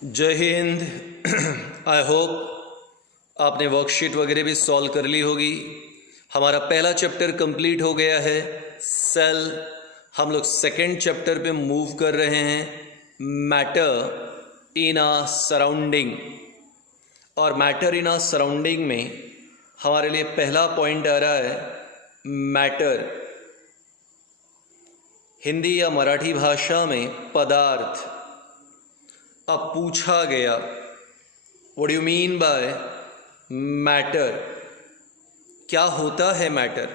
जय हिंद। आई होप आपने वर्कशीट वगैरह भी सॉल्व कर ली होगी। हमारा पहला चैप्टर कंप्लीट हो गया है, सेल। हम लोग सेकंड चैप्टर पे मूव कर रहे हैं, मैटर इन आ सराउंडिंग। और मैटर इन आ सराउंडिंग में हमारे लिए पहला पॉइंट आ रहा है मैटर। हिंदी या मराठी भाषा में पदार्थ। अब पूछा गया what you mean by matter, क्या होता है मैटर।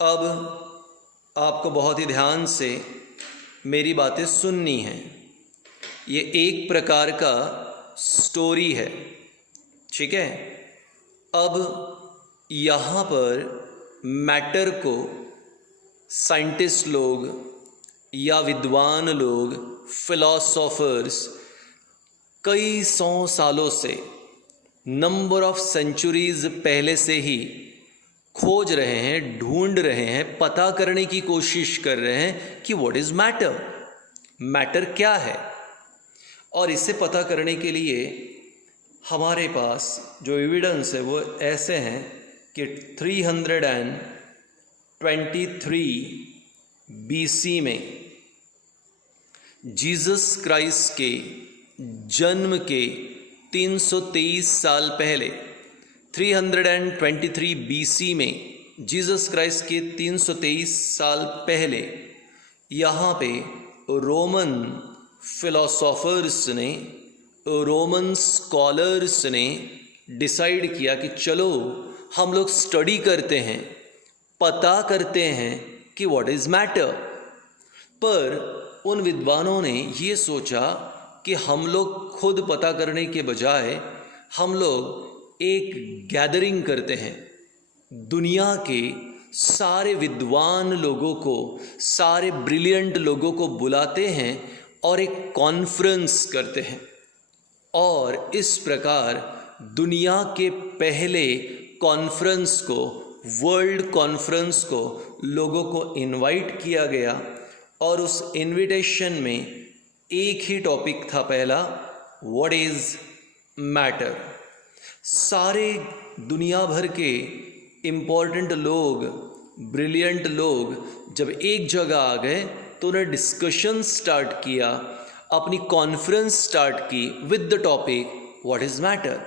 अब आपको बहुत ही ध्यान से मेरी बातें सुननी हैं। ये एक प्रकार का स्टोरी है, ठीक है। अब यहाँ पर मैटर को साइंटिस्ट लोग या विद्वान लोग, फिलोसोफर्स कई सौ सालों से, नंबर ऑफ सेंचुरीज पहले से ही खोज रहे हैं, ढूंढ रहे हैं, पता करने की कोशिश कर रहे हैं कि व्हाट इज़ मैटर, मैटर क्या है। और इसे पता करने के लिए हमारे पास जो एविडेंस है वो ऐसे हैं कि 323 BC में जीसस क्राइस्ट के जन्म के 323 साल पहले, 323 BC में जीसस क्राइस्ट के 323 साल पहले यहाँ पे रोमन फिलोसोफर्स ने, रोमन स्कॉलर्स ने डिसाइड किया कि चलो हम लोग स्टडी करते हैं, पता करते हैं कि व्हाट इज़ मैटर। पर उन विद्वानों ने ये सोचा कि हम लोग खुद पता करने के बजाय हम लोग एक गैदरिंग करते हैं, दुनिया के सारे विद्वान लोगों को, सारे ब्रिलियंट लोगों को बुलाते हैं और एक कॉन्फ्रेंस करते हैं। और इस प्रकार दुनिया के पहले कॉन्फ्रेंस को, वर्ल्ड कॉन्फ्रेंस को लोगों को इनवाइट किया गया। और उस इनविटेशन में एक ही टॉपिक था पहला, व्हाट इज़ मैटर। सारे दुनिया भर के इम्पोर्टेंट लोग, ब्रिलियंट लोग जब एक जगह आ गए तो उन्हें डिस्कशन स्टार्ट किया, अपनी कॉन्फ्रेंस स्टार्ट की with the topic what is matter.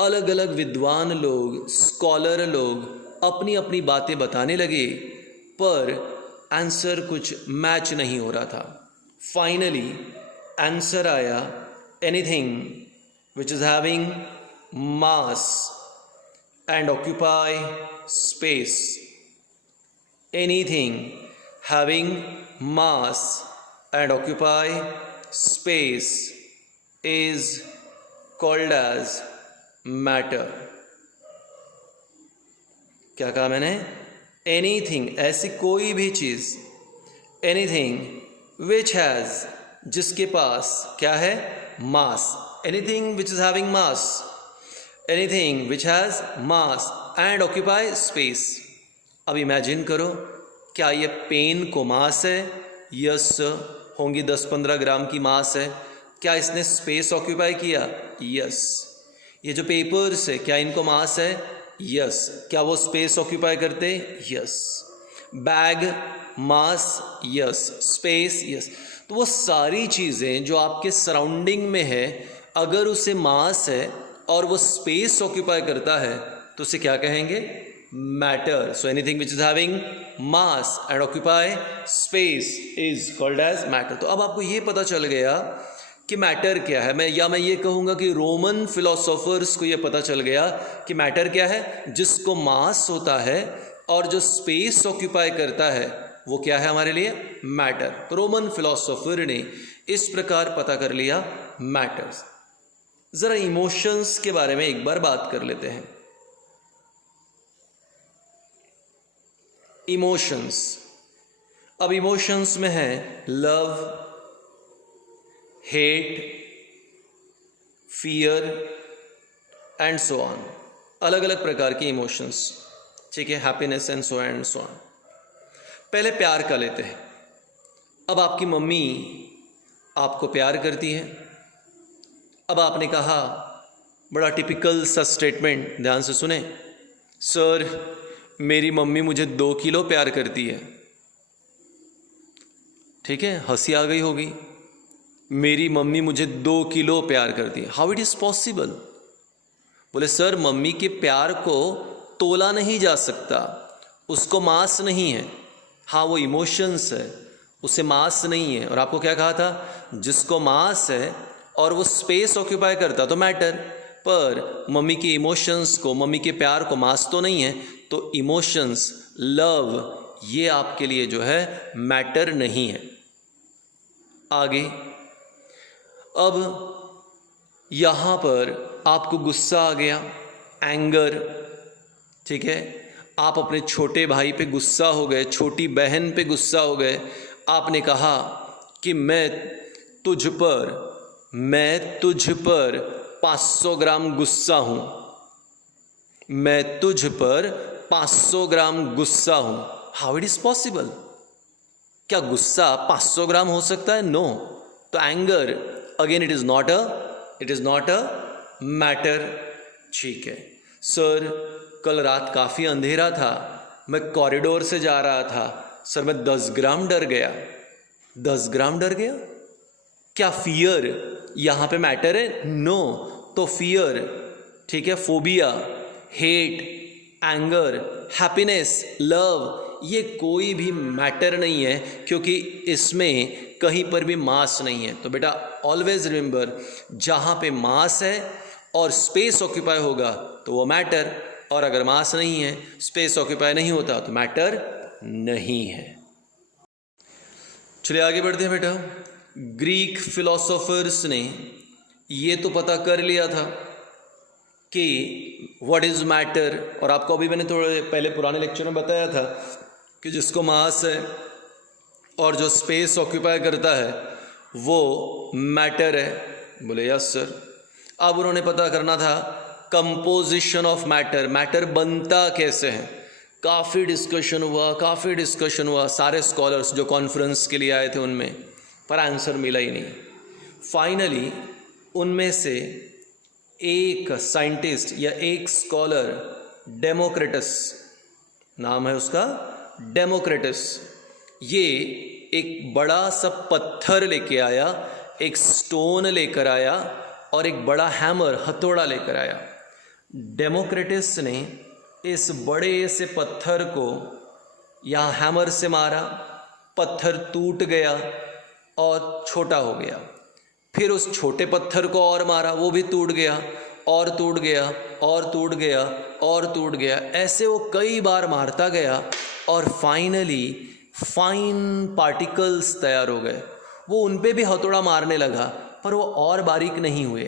अलग अलग विद्वान लोग, स्कॉलर लोग अपनी अपनी बातें बताने लगे, पर आंसर कुछ मैच नहीं हो रहा था। फाइनली आंसर आया, anything which is having mass and occupy space. Anything having mass and occupy space is called as matter. क्या कहा मैंने? एनीथिंग, ऐसी कोई भी चीज़, एनीथिंग विच हैज़, जिसके पास क्या है? Mass. Anything which is having mass, anything which has mass and occupy space. अब इमेजिन करो, क्या ये पेन को मास है? यस, होंगी 10-15 ग्राम की मास है। क्या इसने स्पेस ऑक्यूपाई किया? यस। ये जो पेपर्स है, क्या इनको मास है? यस। क्या वो स्पेस ऑक्यूपाई करते? यस। बैग मास? यस। स्पेस? यस। तो वो सारी चीज़ें जो आपके सराउंडिंग में है, अगर उसे मास है और वो स्पेस ऑक्यूपाई करता है तो उसे क्या कहेंगे? Matter. So anything which is having mass and occupy space is called as matter. तो अब आपको ये पता चल गया कि मैटर क्या है। मैं ये कहूँगा कि रोमन फिलोसोफर्स को ये पता चल गया कि मैटर क्या है, जिसको मास होता है और जो स्पेस ऑक्यूपाई करता है वो क्या है हमारे लिए? मैटर। तो रोमन फिलोसोफर ने इस प्रकार पता कर लिया मैटर्स। ज़रा इमोशंस के बारे में एक बार बात कर लेते हैं। इमोशंस, अब इमोशंस में है love, hate, fear and so on. अलग अलग प्रकार के इमोशंस, ठीक है, happiness and so and so on. पहले प्यार का लेते हैं। अब आपकी मम्मी आपको प्यार करती है। अब आपने कहा, बड़ा टिपिकल सा स्टेटमेंट, ध्यान से सुने, सर मेरी मम्मी मुझे 2 किलो प्यार करती है। ठीक है, हंसी आ गई होगी, मेरी मम्मी मुझे 2 किलो प्यार करती है, हाउ इट इज़ पॉसिबल? बोले सर मम्मी के प्यार को तोला नहीं जा सकता, उसको मास नहीं है। हाँ वो इमोशंस है, उसे मास नहीं है। और आपको क्या कहा था, जिसको मास है और वो स्पेस ऑक्यूपाई करता तो मैटर, पर मम्मी के इमोशंस को, मम्मी के प्यार को मास तो नहीं है, तो इमोशंस, लव, ये आपके लिए जो है मैटर नहीं है। आगे, अब यहाँ पर आपको गुस्सा आ गया, एंगर, ठीक है, आप अपने छोटे भाई पे गुस्सा हो गए, छोटी बहन पे गुस्सा हो गए। आपने कहा कि मैं तुझ पर 500 ग्राम गुस्सा हूँ, मैं तुझ पर 500 ग्राम गुस्सा हूँ। How it is possible? क्या गुस्सा 500 ग्राम हो सकता है? नो। तो anger again it is not a matter. ठीक है सर, कल रात काफ़ी अंधेरा था, मैं कॉरिडोर से जा रहा था, सर मैं 10 ग्राम डर गया। 10 ग्राम डर गया? क्या फियर यहाँ पे मैटर है? नो। तो फियर, ठीक है, phobia, hate, anger, happiness, love, ये कोई भी मैटर नहीं है, क्योंकि इसमें कहीं पर भी मास नहीं है। तो बेटा ऑलवेज रिमेंबर, जहाँ पे मास है और स्पेस ऑक्यूपाई होगा तो वो मैटर, और अगर मास नहीं है, स्पेस ऑक्यूपाई नहीं होता तो मैटर नहीं है। चलिए आगे बढ़ते हैं बेटा। ग्रीक फिलोसोफर्स ने ये तो पता कर लिया था कि व्हाट इज़ मैटर, और आपको अभी मैंने थोड़े पहले पुराने लेक्चर में बताया था कि जिसको मास है और जो स्पेस ऑक्यूपाई करता है वो मैटर है। बोले यस सर। अब उन्होंने पता करना था कंपोजिशन ऑफ मैटर, मैटर बनता कैसे है। काफ़ी डिस्कशन हुआ, सारे स्कॉलर्स जो कॉन्फ्रेंस के लिए आए थे उनमें, पर आंसर मिला ही नहीं। फाइनली उनमें से एक साइंटिस्ट या एक स्कॉलर, डेमोक्रिटस नाम है उसका, डेमोक्रिटस, ये एक बड़ा सा पत्थर लेके आया, एक स्टोन लेकर आया और एक बड़ा हैमर, हथौड़ा लेकर आया। डेमोक्रिटस ने इस बड़े से पत्थर को यहाँ हैमर से मारा, पत्थर टूट गया और छोटा हो गया। फिर उस छोटे पत्थर को और मारा, वो भी टूट गया और टूट गया और टूट गया और टूट गया। ऐसे वो कई बार मारता गया और फाइनली फाइन पार्टिकल्स तैयार हो गए। वो उन पे भी हथौड़ा मारने लगा पर वो और बारीक नहीं हुए।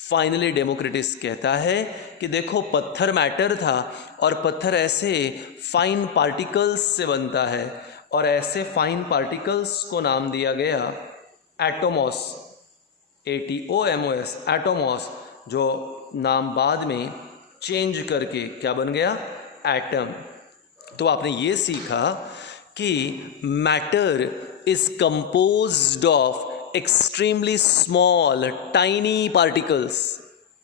फाइनली डेमोक्रिटस कहता है कि देखो पत्थर मैटर था और पत्थर ऐसे फाइन पार्टिकल्स से बनता है, और ऐसे फाइन पार्टिकल्स को नाम दिया गया एटोमॉस, ATOMOS, एटोमॉस, जो नाम बाद में चेंज करके क्या बन गया, एटम। तो आपने ये सीखा कि matter is composed of extremely small tiny particles.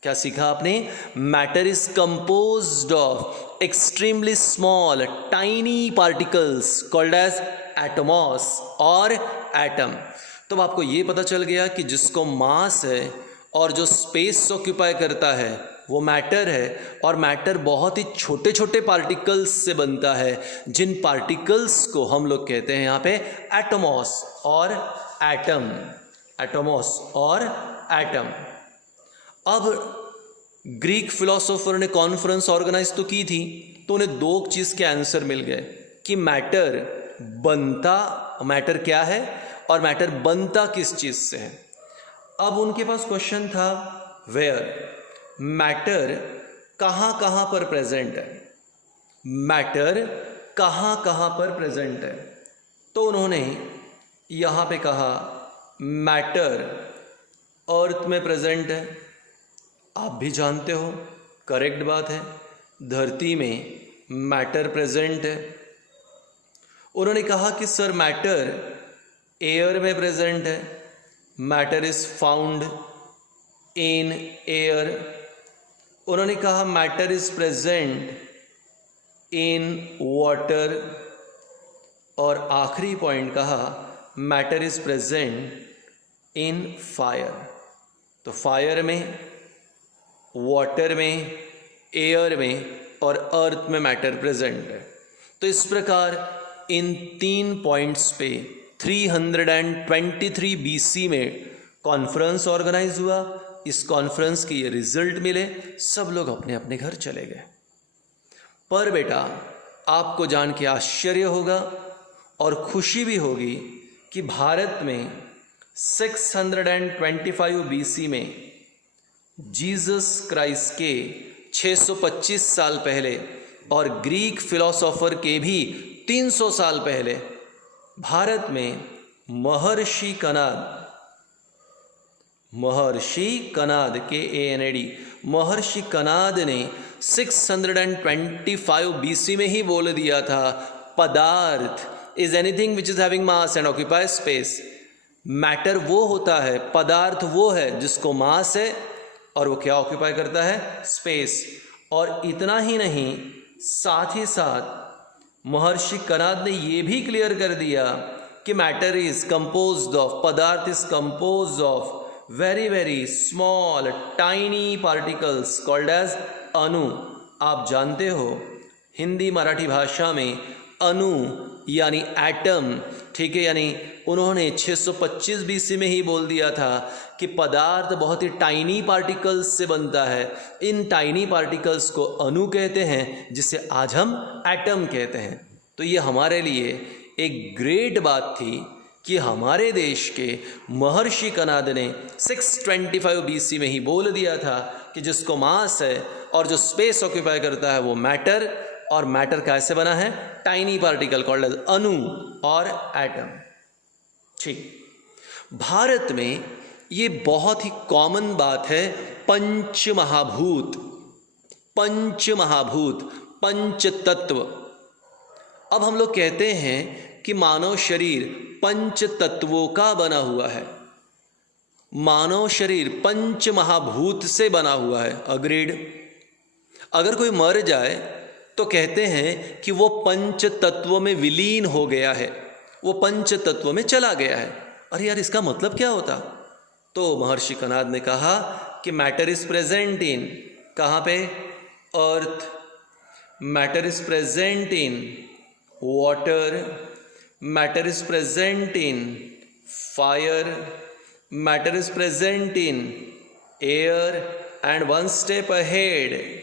क्या सीखा आपने? Matter is composed of extremely small tiny particles called as atoms और एटम। तो आपको ये पता चल गया कि जिसको मास है और जो स्पेस ऑक्यूपाई करता है वो मैटर है, और मैटर बहुत ही छोटे छोटे पार्टिकल्स से बनता है, जिन पार्टिकल्स को हम लोग कहते हैं यहाँ पे एटमॉस और एटम, एटमॉस और एटम। अब ग्रीक फिलोसोफर ने कॉन्फ्रेंस ऑर्गेनाइज तो की थी, तो उन्हें 2 चीज़ के आंसर मिल गए कि मैटर बनता, मैटर क्या है और मैटर बनता किस चीज़ से है। अब उनके पास क्वेश्चन था वेयर, मैटर कहाँ कहाँ पर प्रेजेंट है, मैटर कहाँ कहाँ पर प्रेजेंट है। तो उन्होंने यहाँ पे कहा मैटर अर्थ में प्रेजेंट है। आप भी जानते हो, करेक्ट बात है, धरती में मैटर प्रेजेंट है। उन्होंने कहा कि सर मैटर एयर में प्रेजेंट है, matter is found in air. उन्होंने कहा matter is present in water. और आखिरी पॉइंट कहा matter is present in fire. तो फायर में, वाटर में, एयर में और अर्थ में मैटर प्रेजेंट है। तो इस प्रकार इन 3 पॉइंट्स पे 323 BC में कॉन्फ्रेंस ऑर्गेनाइज हुआ। इस कॉन्फ्रेंस के ये रिजल्ट मिले, सब लोग अपने अपने घर चले गए। पर बेटा आपको जान के आश्चर्य होगा और खुशी भी होगी कि भारत में 625 BC में जीसस क्राइस्ट के 625 साल पहले और ग्रीक फिलोसोफर के भी 300 साल पहले भारत में महर्षि कनाद KANAD महर्षि कनाद ने 625 BC में ही बोल दिया था, पदार्थ is anything which is having mass and occupy space. Matter वो होता है, पदार्थ वो है जिसको मास है और वो क्या ऑक्यूपाई करता है, स्पेस। और इतना ही नहीं, साथ ही साथ महर्षि कनाद ने ये भी क्लियर कर दिया कि मैटर इज कंपोज्ड ऑफ, पदार्थ is composed of very very small tiny particles called as अणु। आप जानते हो हिंदी मराठी भाषा में अणु यानी एटम, ठीक है, यानी उन्होंने 625 BC में ही बोल दिया था कि पदार्थ बहुत ही टाइनी पार्टिकल्स से बनता है। इन टाइनी पार्टिकल्स को अणु कहते हैं, जिसे आज हम एटम कहते हैं। तो ये हमारे लिए एक ग्रेट बात थी कि हमारे देश के महर्षि कनाद ने 625 BC में ही बोल दिया था कि जिसको मास है और जो स्पेस ऑक्यूपाई करता है वो मैटर, और मैटर कैसे बना है, टाइनी पार्टिकल कॉल्ड एज अणु और एटम। ठीक, भारत में ये बहुत ही कॉमन बात है पंच महाभूत, पंच तत्व। अब हम लोग कहते हैं कि मानव शरीर पंच तत्वों का बना हुआ है, मानव शरीर पंच महाभूत से बना हुआ है। अग्रीड। अगर कोई मर जाए तो कहते हैं कि वो पंच तत्व में विलीन हो गया है, वो पंच तत्व में चला गया है। अरे यार, इसका मतलब क्या होता? तो महर्षि कनाद ने कहा कि मैटर इज प्रेजेंट इन, कहाँ पे, earth. Matter is present in water, matter is present in fire, matter is present in air, and one step ahead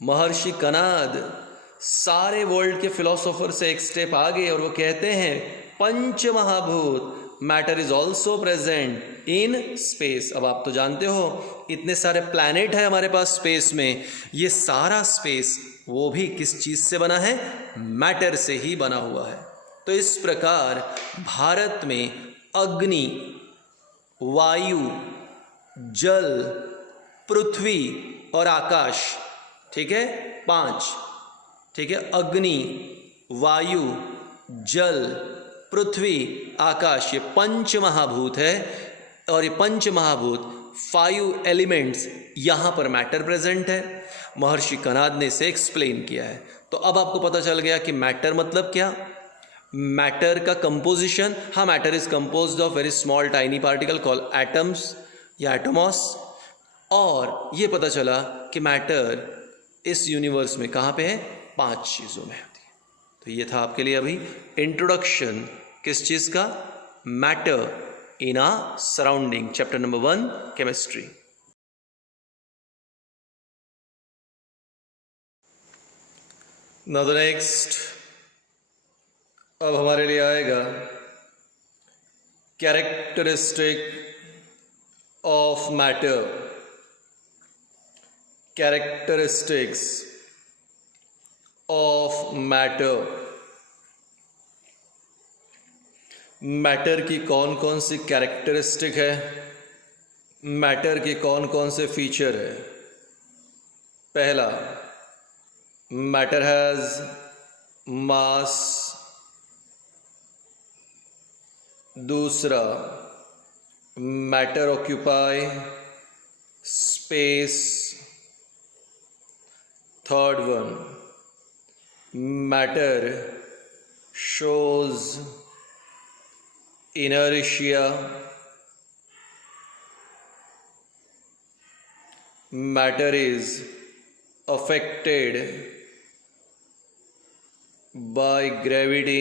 Maharshi Kanad सारे वर्ल्ड के फिलोसोफर से एक स्टेप आगे, और वो कहते हैं पंच महाभूत, matter is also present in space. अब आप तो जानते हो इतने सारे प्लैनेट है हमारे पास स्पेस में, ये सारा स्पेस वो भी किस चीज से बना है, मैटर से ही बना हुआ है। तो इस प्रकार भारत में अग्नि, वायु, जल, पृथ्वी और आकाश, ठीक है, 5, ठीक है, अग्नि, वायु, जल, पृथ्वी, आकाश, ये पंच महाभूत है। और ये पंच महाभूत 5 एलिमेंट्स, यहाँ पर मैटर प्रेजेंट है। महर्षि कनाद ने इसे एक्सप्लेन किया है। तो अब आपको पता चल गया कि मैटर मतलब क्या, मैटर का कंपोजिशन। हाँ, matter is composed of very small tiny particle called atoms या एटमॉस। और ये पता चला कि मैटर इस यूनिवर्स में कहाँ पे है, 5 चीज़ों में होती है। तो ये था आपके लिए अभी इंट्रोडक्शन किस चीज़ का, matter in our surrounding, chapter number 1 chemistry. Now the next, अब हमारे लिए आएगा characteristic of matter, characteristics of matter. Matter की कौन कौन सी कैरेक्टरिस्टिक है, मैटर के कौन कौन से फीचर है। पहला, मैटर हैज मास। दूसरा, matter occupy space. Third one, matter shows inertia, matter is affected by gravity,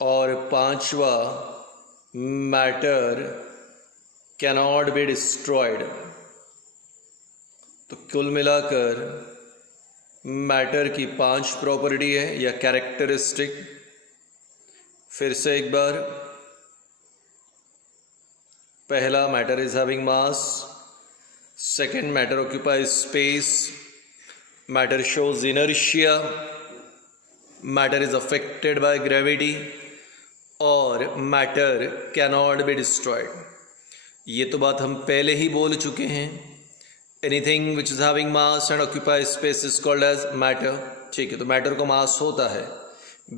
और पांचवा, मैटर cannot be destroyed। तो कुल मिलाकर मैटर की 5 प्रॉपर्टी है या कैरेक्टरिस्टिक। फिर से एक बार, पहला, matter is having mass. Second, matter occupies space. Matter shows inertia. Matter is affected by gravity और मैटर कैनॉट बी डिस्ट्रॉयड। ये तो बात हम पहले ही बोल चुके हैं। Anything which is having mass and occupies space is called as matter। ठीक है, तो मैटर को मास होता है,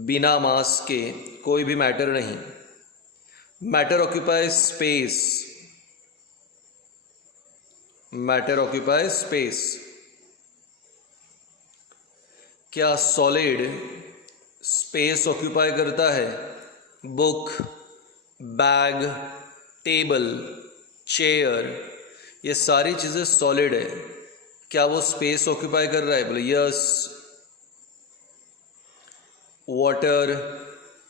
बिना मास के कोई भी मैटर नहीं। Matter occupies space, matter occupies space. क्या सॉलिड स्पेस ऑक्यूपाई करता है? बुक, बैग, टेबल, चेयर, ये सारी चीज़ें सॉलिड है। क्या वो स्पेस ऑक्यूपाई कर रहा है? बोले यस। वाटर,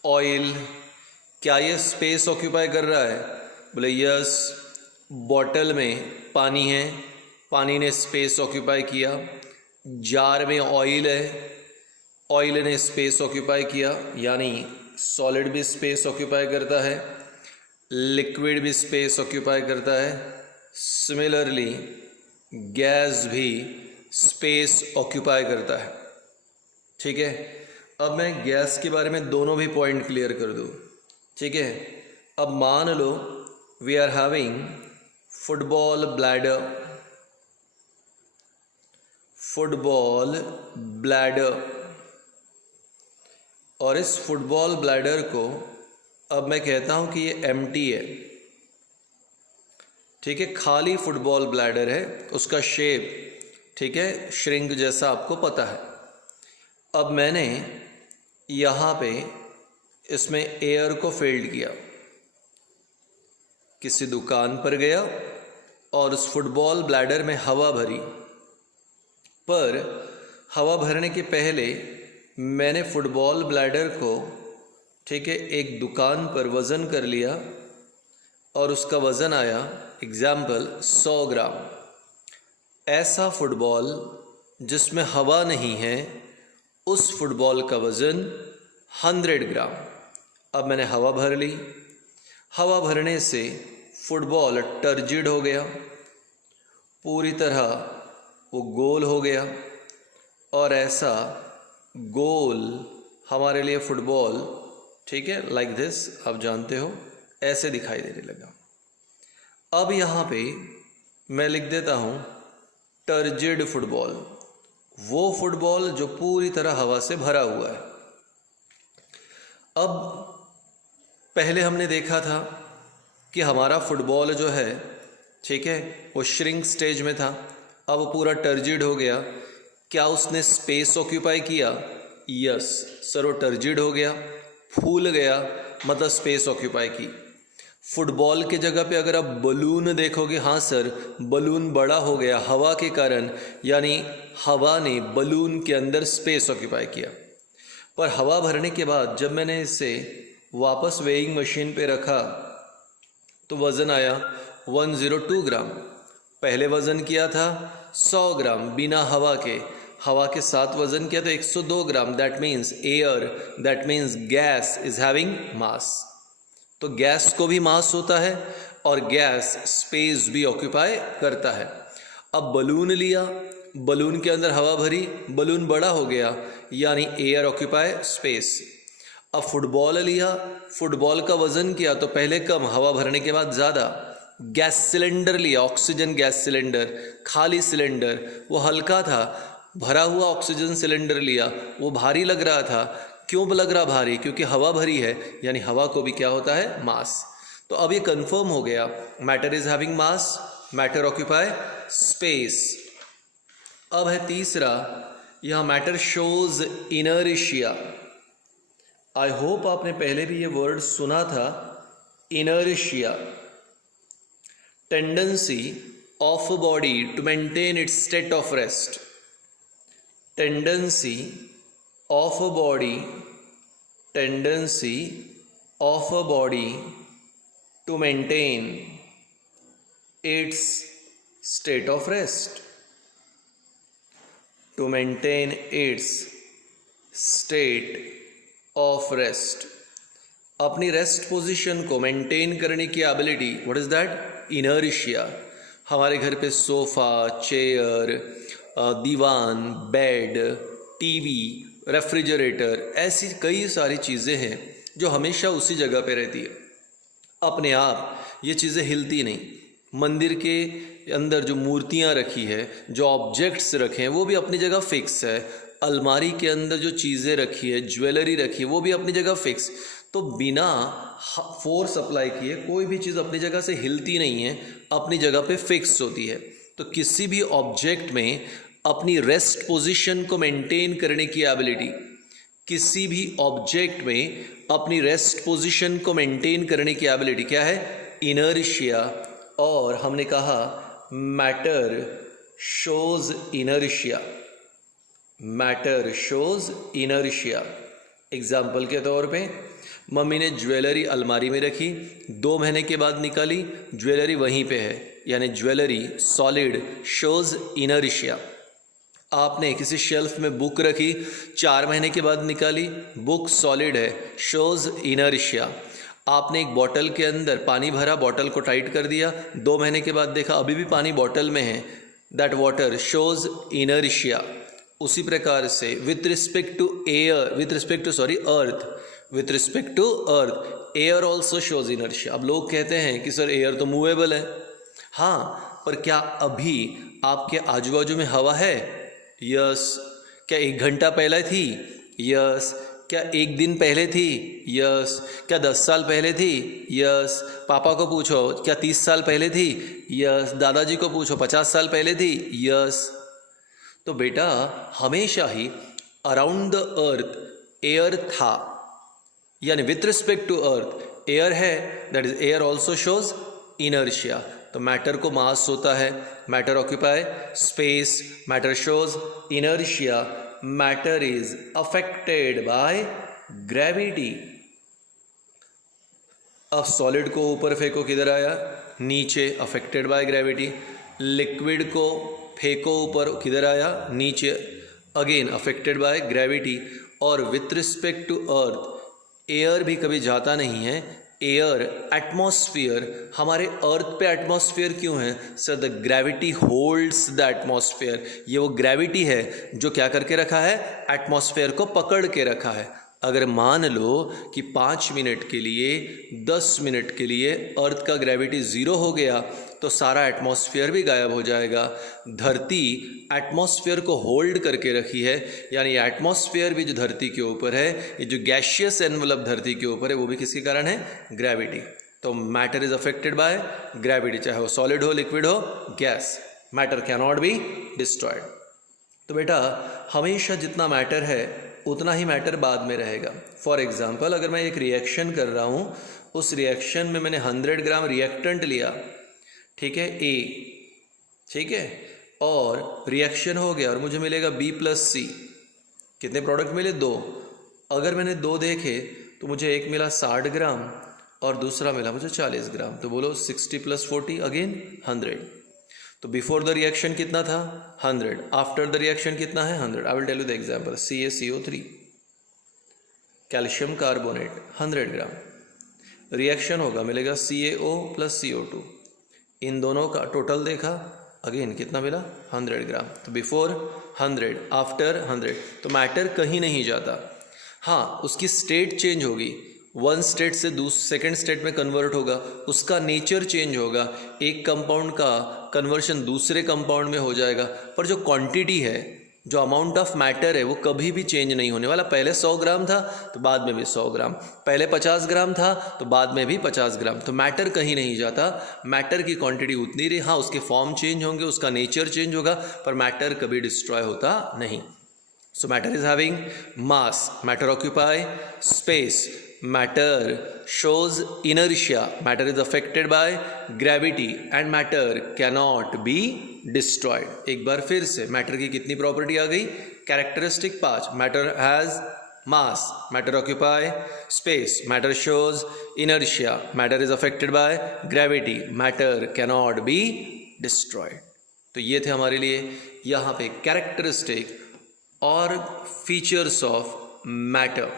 ऑयल, क्या ये स्पेस ऑक्यूपाई कर रहा है? बोले यस। बॉटल में पानी है, पानी ने स्पेस ऑक्यूपाई किया। जार में ऑयल है, ऑयल ने स्पेस ऑक्यूपाई किया, यानी सॉलिड भी स्पेस ऑक्यूपाई करता है, लिक्विड भी स्पेस ऑक्यूपाई करता है। सिमिलरली गैस भी स्पेस ऑक्यूपाई करता है। ठीक है, अब मैं गैस के बारे में दोनों भी पॉइंट क्लियर कर दूँ। ठीक है, अब मान लो we are having football bladder, football bladder, और इस फुटबॉल ब्लैडर को अब मैं कहता हूँ कि ये एम्प्टी है। ठीक है, खाली फुटबॉल ब्लैडर है, उसका शेप, ठीक है, श्रिंक जैसा आपको पता है। अब मैंने यहाँ पे इसमें एयर को फिल्ड किया, किसी दुकान पर गया और उस फुटबॉल ब्लैडर में हवा भरी, पर हवा भरने के पहले मैंने फुटबॉल ब्लैडर को, ठीक है, एक दुकान पर वज़न कर लिया और उसका वज़न आया एग्जाम्पल 100 ग्राम। ऐसा फुटबॉल जिसमें हवा नहीं है, उस फुटबॉल का वज़न 100 ग्राम। अब मैंने हवा भर ली, हवा भरने से फुटबॉल टर्जिड हो गया, पूरी तरह वो गोल हो गया, और ऐसा गोल हमारे लिए फुटबॉल, ठीक है, लाइक दिस, आप जानते हो, ऐसे दिखाई देने लगा। अब यहाँ पे मैं लिख देता हूँ टर्जिड फुटबॉल, वो फुटबॉल जो पूरी तरह हवा से भरा हुआ है। अब पहले हमने देखा था कि हमारा फुटबॉल जो है, ठीक है, वो श्रिंक स्टेज में था, अब वो पूरा टर्जिड हो गया। क्या उसने स्पेस ऑक्यूपाई किया? यस सर, वो टर्जिड हो गया, फूल गया, मतलब स्पेस ऑक्यूपाई की। फुटबॉल के जगह पे अगर आप बलून देखोगे, हाँ सर, बलून बड़ा हो गया हवा के कारण, यानी हवा ने बलून के अंदर स्पेस ऑक्यूपाई किया। पर हवा भरने के बाद जब मैंने इसे वापस वेइंग मशीन पे रखा तो वज़न आया 102 ग्राम। पहले वज़न किया था 100 ग्राम बिना हवा के, हवा के साथ वज़न किया तो 102 gram. That means air, that means gas is having mass. तो गैस को भी मास होता है और गैस स्पेस भी ऑक्यूपाई करता है। अब बलून लिया, बलून के अंदर हवा भरी, बलून बड़ा हो गया, यानी एयर ऑक्यूपाई स्पेस। अब फुटबॉल लिया, फुटबॉल का वज़न किया तो पहले कम, हवा भरने के बाद ज़्यादा। गैस सिलेंडर लिया, ऑक्सीजन गैस सिलेंडर, खाली सिलेंडर, वो हल्का था। भरा हुआ ऑक्सीजन सिलेंडर लिया, वो भारी लग रहा था। क्यों लग रहा भारी? क्योंकि हवा भरी है, यानी हवा को भी क्या होता है? मास। तो अब ये कंफर्म हो गया, matter is having mass, matter occupy space. अब है तीसरा, यहाँ matter shows inertia. I hope आपने पहले भी ये वर्ड सुना था, inertia, tendency of a body to maintain its state of rest. Tendency of a body, tendency of a body to maintain its state of rest, to maintain its state of rest, अपनी rest position को maintain करने की ability, what is that, inertia. हमारे घर पे sofa, chair, दीवान, bed, TV, refrigerator, ऐसी कई सारी चीज़ें हैं जो हमेशा उसी जगह पे रहती है, अपने आप ये चीज़ें हिलती नहीं। मंदिर के अंदर जो मूर्तियाँ रखी है, जो ऑब्जेक्ट्स रखे हैं, वो भी अपनी जगह फिक्स है। अलमारी के अंदर जो चीज़ें रखी है, ज्वेलरी रखी है, वो भी अपनी जगह फिक्स। तो बिना फोर्स अप्लाई किए कोई भी चीज़ अपनी जगह से हिलती नहीं है, अपनी जगह पे फिक्स होती है। तो किसी भी ऑब्जेक्ट में अपनी रेस्ट पोजीशन को मेंटेन करने की एबिलिटी, किसी भी ऑब्जेक्ट में अपनी रेस्ट पोजीशन को मेंटेन करने की एबिलिटी क्या है, इनर्शिया। और हमने कहा matter shows inertia, matter shows inertia. Example के तौर पे मम्मी ने ज्वेलरी अलमारी में रखी, 2 महीने के बाद निकाली, ज्वेलरी वहीं पे है, यानी ज्वेलरी सॉलिड, शोज इनर्शिया। आपने किसी शेल्फ में बुक रखी, 4 महीने के बाद निकाली, बुक सॉलिड है, शोज इनर्शिया। आपने एक बॉटल के अंदर पानी भरा, बॉटल को टाइट कर दिया, 2 महीने के बाद देखा अभी भी पानी बॉटल में है, दैट वाटर शोज इनर्शिया। उसी प्रकार से with respect to air, with respect to earth, with respect to earth, air also shows inertia. अब लोग कहते हैं कि सर एयर तो मूवेबल है। हाँ, पर क्या अभी आपके आजू बाजू में हवा है? यस। क्या 1 घंटा पहले थी? यस। क्या 1 दिन पहले थी? यस। क्या 10 साल पहले थी? यस। पापा को पूछो, क्या 30 साल पहले थी? यस। दादाजी को पूछो, 50 साल पहले थी? यस। तो बेटा हमेशा ही अराउंड द अर्थ एयर था, यानी with respect to earth air है, that is air also shows inertia. तो मैटर को मास होता है, matter occupy space, matter shows inertia, matter is affected by gravity. अब सॉलिड को ऊपर फेंको, किधर आया? नीचे, अफेक्टेड बाय ग्रेविटी। लिक्विड को फेंको ऊपर, किधर आया? नीचे, अगेन अफेक्टेड बाय ग्रेविटी। और with respect to earth air भी कभी जाता नहीं है। एयर, एटमॉस्फेयर, हमारे अर्थ पे एटमॉस्फेयर क्यों है? Sir the gravity holds the atmosphere. ये वो ग्रेविटी है जो क्या करके रखा है? एटमॉस्फेयर को पकड़ के रखा है। अगर मान लो कि 5 मिनट के लिए, 10 मिनट के लिए अर्थ का ग्रेविटी 0 हो गया तो सारा एटमॉस्फेयर भी गायब हो जाएगा। धरती एटमॉस्फेयर को होल्ड करके रखी है, यानी एटमॉस्फेयर भी जो धरती के ऊपर है, ये जो गैशियस एनवलप धरती के ऊपर है, वो भी किसके कारण है? ग्रेविटी। तो matter is affected by gravity, चाहे वो सॉलिड हो, लिक्विड हो, gas. Matter can not be destroyed. तो बेटा हमेशा जितना मैटर है उतना ही मैटर बाद में रहेगा। फॉर एग्जाम्पल, अगर मैं एक रिएक्शन कर रहा हूँ, उस रिएक्शन में मैंने 100 ग्राम रिएक्टेंट लिया, ठीक है, ए, ठीक है, और रिएक्शन हो गया और मुझे मिलेगा B+C। कितने प्रोडक्ट मिले? 2। अगर मैंने 2 देखे तो मुझे एक मिला 60 ग्राम और दूसरा मिला मुझे 40 ग्राम। तो बोलो 60 + 40 अगेन 100। तो बिफोर द रिएक्शन कितना था? 100। आफ्टर द रिएक्शन कितना है? 100। I will tell you the example. CaCO3, calcium carbonate 100 gram, reaction होगा, मिलेगा CaO + CO2। इन दोनों का टोटल देखा, अगेन कितना मिला? 100 ग्राम। तो बिफोर 100, आफ्टर 100। तो मैटर कहीं नहीं जाता। हाँ, उसकी स्टेट चेंज होगी, 1 स्टेट से 2nd स्टेट में कन्वर्ट होगा, उसका नेचर चेंज होगा, एक कंपाउंड का कन्वर्शन दूसरे कंपाउंड में हो जाएगा, पर जो क्वांटिटी है जो अमाउंट ऑफ मैटर है वो कभी भी चेंज नहीं होने वाला। पहले 100 ग्राम था तो बाद में भी 100 ग्राम, पहले 50 ग्राम था तो बाद में भी 50 ग्राम। तो मैटर कहीं नहीं जाता, मैटर की क्वांटिटी उतनी रही। हाँ, उसके फॉर्म चेंज होंगे, उसका नेचर चेंज होगा, पर मैटर कभी डिस्ट्रॉय होता नहीं। So matter is having mass, matter occupy space, matter shows inertia, matter is affected by gravity and matter cannot be destroyed। एक बार फिर से matter की कितनी प्रॉपर्टी आ गई? Characteristic 5, matter has mass, matter occupy space, matter shows inertia, matter is affected by gravity, matter cannot be destroyed। तो ये थे हमारे लिए यहाँ पे कैरेक्टरिस्टिक और फीचर्स ऑफ मैटर।